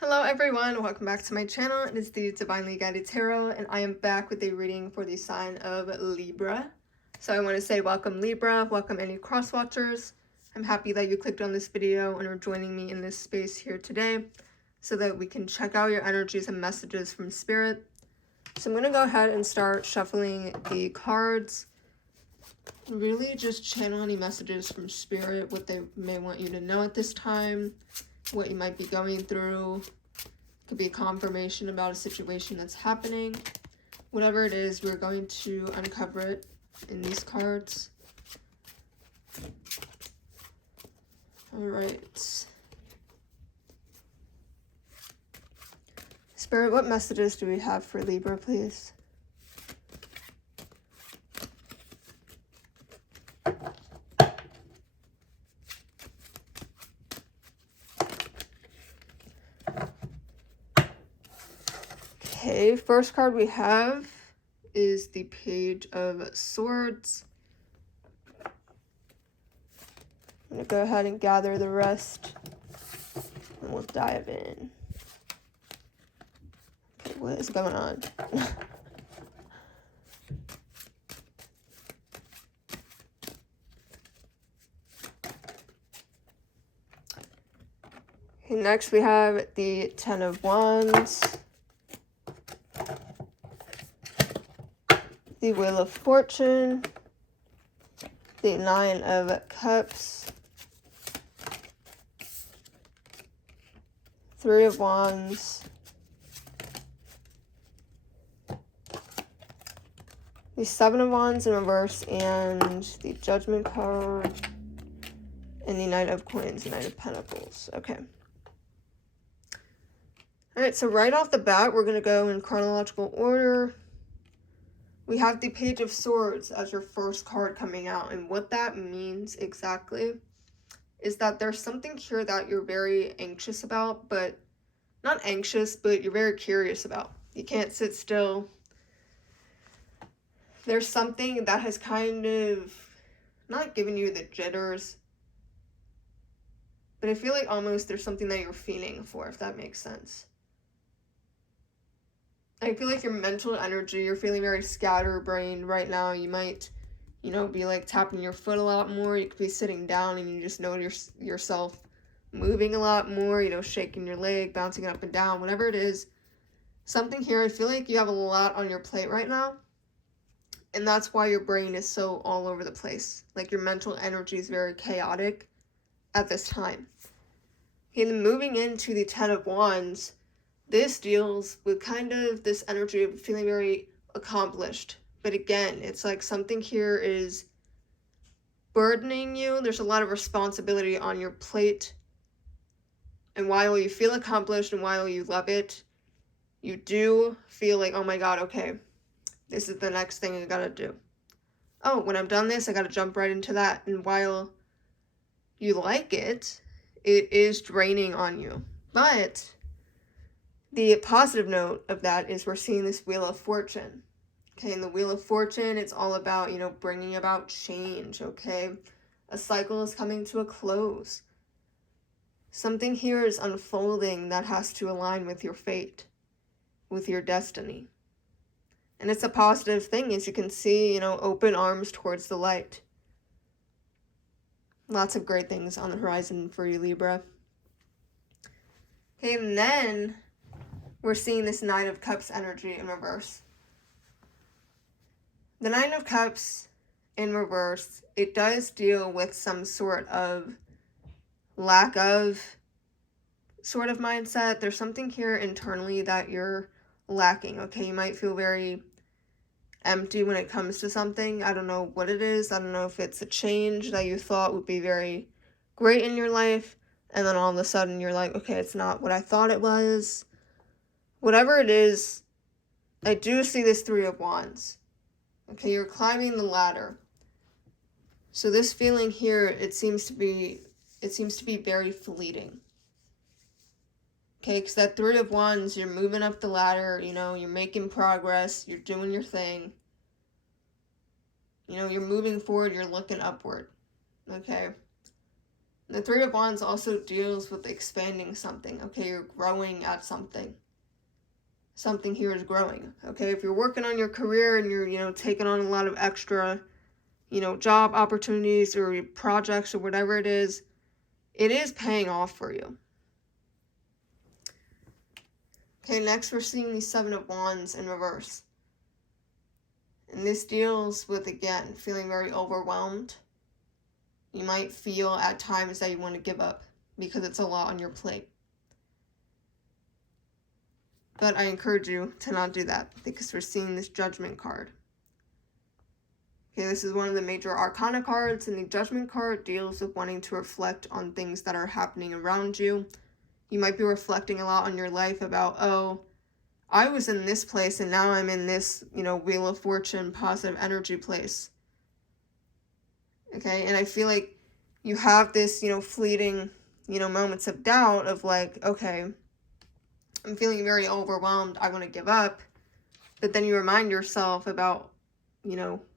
Hello everyone, welcome back to my channel. It is the Divinely Guided Tarot, and I am back with a reading for the sign of Libra. So I want to say welcome Libra, welcome any cross watchers. I'm happy that you clicked on this video and are joining me in this space here today so that we can check out your energies and messages from Spirit. So I'm going to go ahead and start shuffling the cards. Really just channel any messages from Spirit, what they may want you to know at this time, what you might be going through. Could be a confirmation about a situation that's happening. Whatever it is, we're going to uncover it in these cards. Alright. Spirit, what messages do we have for Libra, please? Okay, first card we have is the Page of Swords. I'm going to go ahead and gather the rest and we'll dive in. Okay, what is going on? Okay, next we have the Ten of Wands, the Wheel of Fortune, the Nine of Cups, Three of Wands, the Seven of Wands in reverse, and the Judgment card, and the Knight of Coins, Knight of Pentacles. Okay. Alright, so right off the bat, we're going to go in chronological order. We have the Page of Swords as your first card coming out, and what that means exactly is that there's something here that you're very anxious about, but not anxious, but you're very curious about. You can't sit still. There's something that has kind of not given you the jitters, but I feel like almost there's something that you're feeling for, if that makes sense. I feel like your mental energy, you're feeling very scatterbrained right now. You might, be like tapping your foot a lot more. You could be sitting down and you just notice yourself moving a lot more, shaking your leg, bouncing it up and down, whatever it is. Something here, I feel like you have a lot on your plate right now. And that's why your brain is so all over the place. Like your mental energy is very chaotic at this time. And moving into the Ten of Wands, this deals with kind of this energy of feeling very accomplished. But again, it's like something here is burdening you. There's a lot of responsibility on your plate. And while you feel accomplished and while you love it, you do feel like, oh my God, okay, this is the next thing I gotta do. Oh, when I've done this, I gotta jump right into that. And while you like it, it is draining on you. But the positive note of that is we're seeing this Wheel of Fortune. Okay, and the Wheel of Fortune, it's all about, bringing about change, okay? A cycle is coming to a close. Something here is unfolding that has to align with your fate, with your destiny. And it's a positive thing, as you can see, open arms towards the light. Lots of great things on the horizon for you, Libra. Okay, and then we're seeing this Nine of Cups energy in reverse. The Nine of Cups in reverse, it does deal with some sort of lack of sort of mindset. There's something here internally that you're lacking, okay? You might feel very empty when it comes to something. I don't know what it is. I don't know if it's a change that you thought would be very great in your life, and then all of a sudden you're like, okay, it's not what I thought it was. Whatever it is, I do see this Three of Wands. Okay, you're climbing the ladder. So this feeling here, it seems to be very fleeting. Okay, because that Three of Wands, you're moving up the ladder, you're making progress, you're doing your thing. You're moving forward, you're looking upward. Okay? The Three of Wands also deals with expanding something. Okay, you're growing at something. Something here is growing. Okay, if you're working on your career and you're, taking on a lot of extra, job opportunities or projects or whatever it is paying off for you. Okay, next we're seeing the Seven of Wands in reverse. And this deals with, again, feeling very overwhelmed. You might feel at times that you want to give up because it's a lot on your plate. But I encourage you to not do that because we're seeing this Judgment card. Okay, this is one of the major arcana cards, and the Judgment card deals with wanting to reflect on things that are happening around you. You might be reflecting a lot on your life about, oh, I was in this place and now I'm in this, Wheel of Fortune, positive energy place. Okay, and I feel like you have this, fleeting, moments of doubt of like, okay, I'm feeling very overwhelmed, I want to give up. But then you remind yourself about,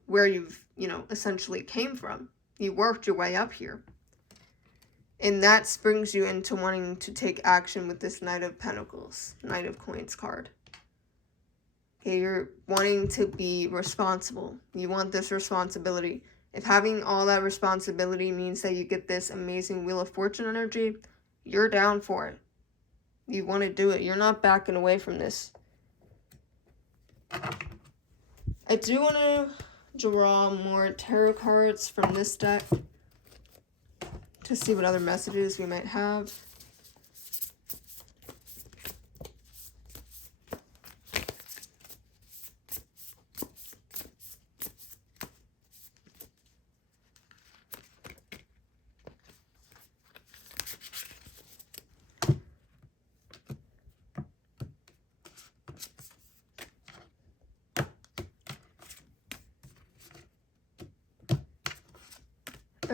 where you've, essentially came from. You worked your way up here. And that springs you into wanting to take action with this Knight of Pentacles, Knight of Coins card. Okay, you're wanting to be responsible. You want this responsibility. If having all that responsibility means that you get this amazing Wheel of Fortune energy, you're down for it. You want to do it. You're not backing away from this. I do want to draw more tarot cards from this deck to see what other messages we might have.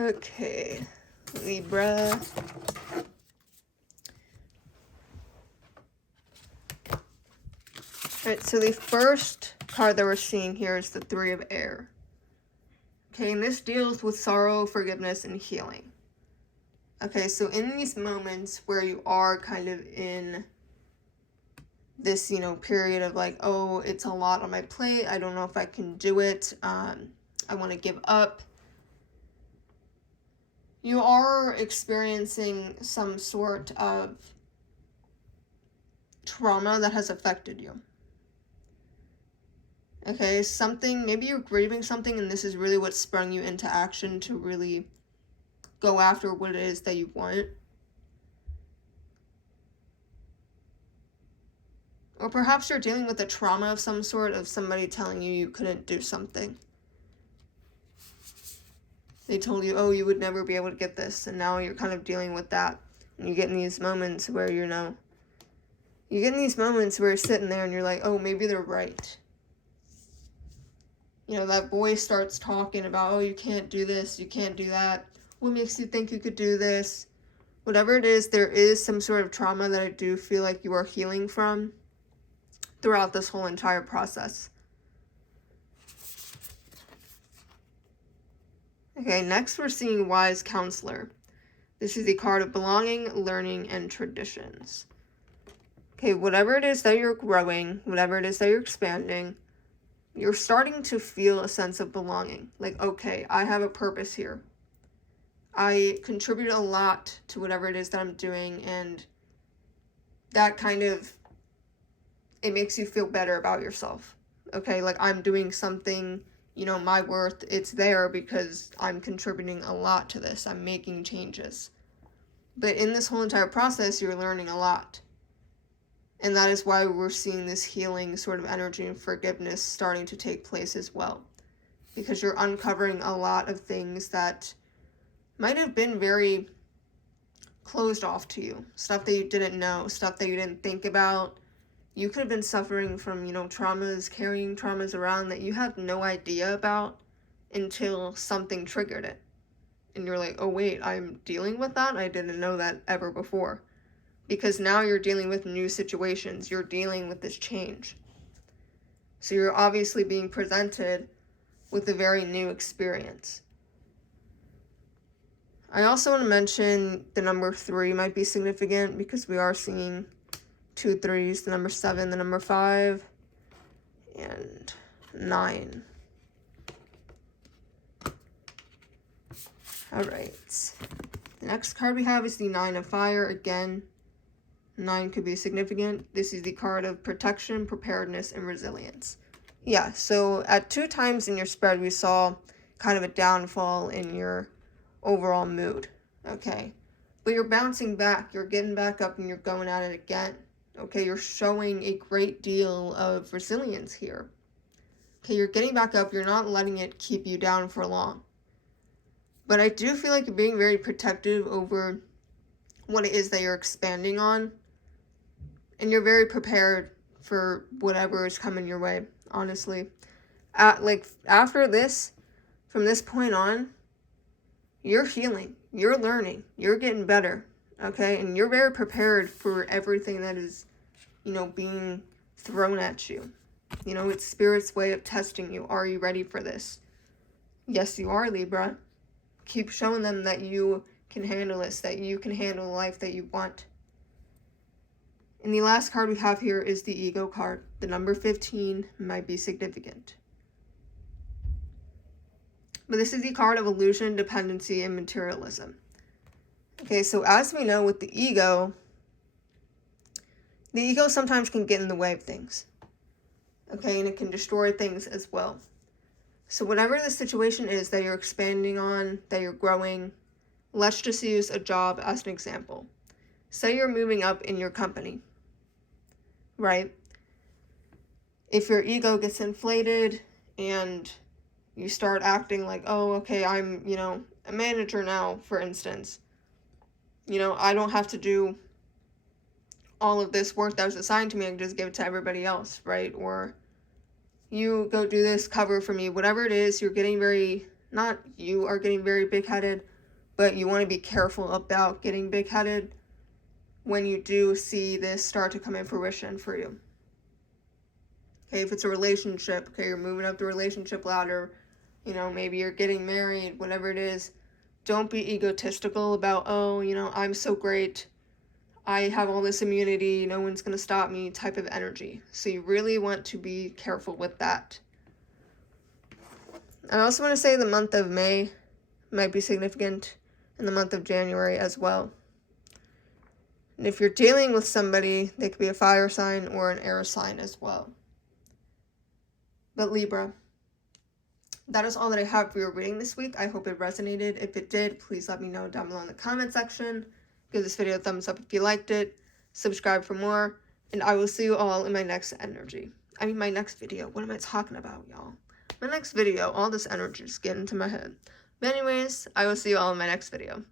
Okay, Libra. Alright, so the first card that we're seeing here is the Three of Air. Okay, and this deals with sorrow, forgiveness, and healing. Okay, so in these moments where you are kind of in this, period of like, oh, it's a lot on my plate, I don't know if I can do it, I want to give up. You are experiencing some sort of trauma that has affected you. Okay, maybe you're grieving something and this is really what sprung you into action to really go after what it is that you want. Or perhaps you're dealing with a trauma of some sort, of somebody telling you couldn't do something. They told you, oh, you would never be able to get this, and now you're kind of dealing with that. And you get in these moments where, you get in these moments where you're sitting there and you're like, oh, maybe they're right. That voice starts talking about, oh, you can't do this, you can't do that. What makes you think you could do this? Whatever it is, there is some sort of trauma that I do feel like you are healing from throughout this whole entire process. Okay, next we're seeing Wise Counselor. This is the card of belonging, learning, and traditions. Okay, whatever it is that you're growing, whatever it is that you're expanding, you're starting to feel a sense of belonging. Like, okay, I have a purpose here. I contribute a lot to whatever it is that I'm doing, and that kind of, it makes you feel better about yourself. Okay, like I'm doing something, my worth, it's there because I'm contributing a lot to this. I'm making changes. But in this whole entire process, you're learning a lot. And that is why we're seeing this healing sort of energy and forgiveness starting to take place as well. Because you're uncovering a lot of things that might have been very closed off to you. Stuff that you didn't know, stuff that you didn't think about. You could have been suffering from, traumas, carrying traumas around that you had no idea about until something triggered it. And you're like, oh wait, I'm dealing with that? I didn't know that ever before. Because now you're dealing with new situations. You're dealing with this change. So you're obviously being presented with a very new experience. I also want to mention the number 3 might be significant because we are seeing 2 3s, the number 7, the number 5, and 9. Alright. The next card we have is the 9 of Fire. Again, 9 could be significant. This is the card of protection, preparedness, and resilience. Yeah, so at 2 times in your spread, we saw kind of a downfall in your overall mood, okay? But you're bouncing back, you're getting back up, and you're going at it again, okay? You're showing a great deal of resilience here. Okay, you're getting back up, you're not letting it keep you down for long. But I do feel like you're being very protective over what it is that you're expanding on. And you're very prepared for whatever is coming your way, honestly. After this, from this point on, you're healing, you're learning, you're getting better, okay? And you're very prepared for everything that is, being thrown at you. It's Spirit's way of testing you. Are you ready for this? Yes, you are, Libra. Keep showing them that you can handle this, that you can handle the life that you want. And the last card we have here is the Ego card. The number 15 might be significant. But this is the card of illusion, dependency, and materialism. Okay, so as we know with the ego sometimes can get in the way of things. Okay, and it can destroy things as well. So whatever the situation is that you're expanding on, that you're growing, let's just use a job as an example. Say you're moving up in your company, right? If your ego gets inflated and you start acting like, oh, okay, I'm, a manager now, for instance. I don't have to do all of this work that was assigned to me. I can just give it to everybody else, right? Or you go do this cover for me. Whatever it is, you're getting you are getting very big-headed, but you want to be careful about getting big-headed when you do see this start to come in fruition for you. Okay, if it's a relationship, okay, you're moving up the relationship ladder, maybe you're getting married, whatever it is, don't be egotistical about, oh, I'm so great, I have all this immunity, no one's going to stop me type of energy. So you really want to be careful with that. I also want to say the month of May might be significant, and the month of January as well. And if you're dealing with somebody, they could be a fire sign or an air sign as well. But Libra, that is all that I have for your reading this week. I hope it resonated. If it did, please let me know down below in the comment section. Give this video a thumbs up if you liked it. Subscribe for more. And I will see you all in my next my next video. What am I talking about, y'all? My next video. All this energy is getting into my head. But anyways, I will see you all in my next video.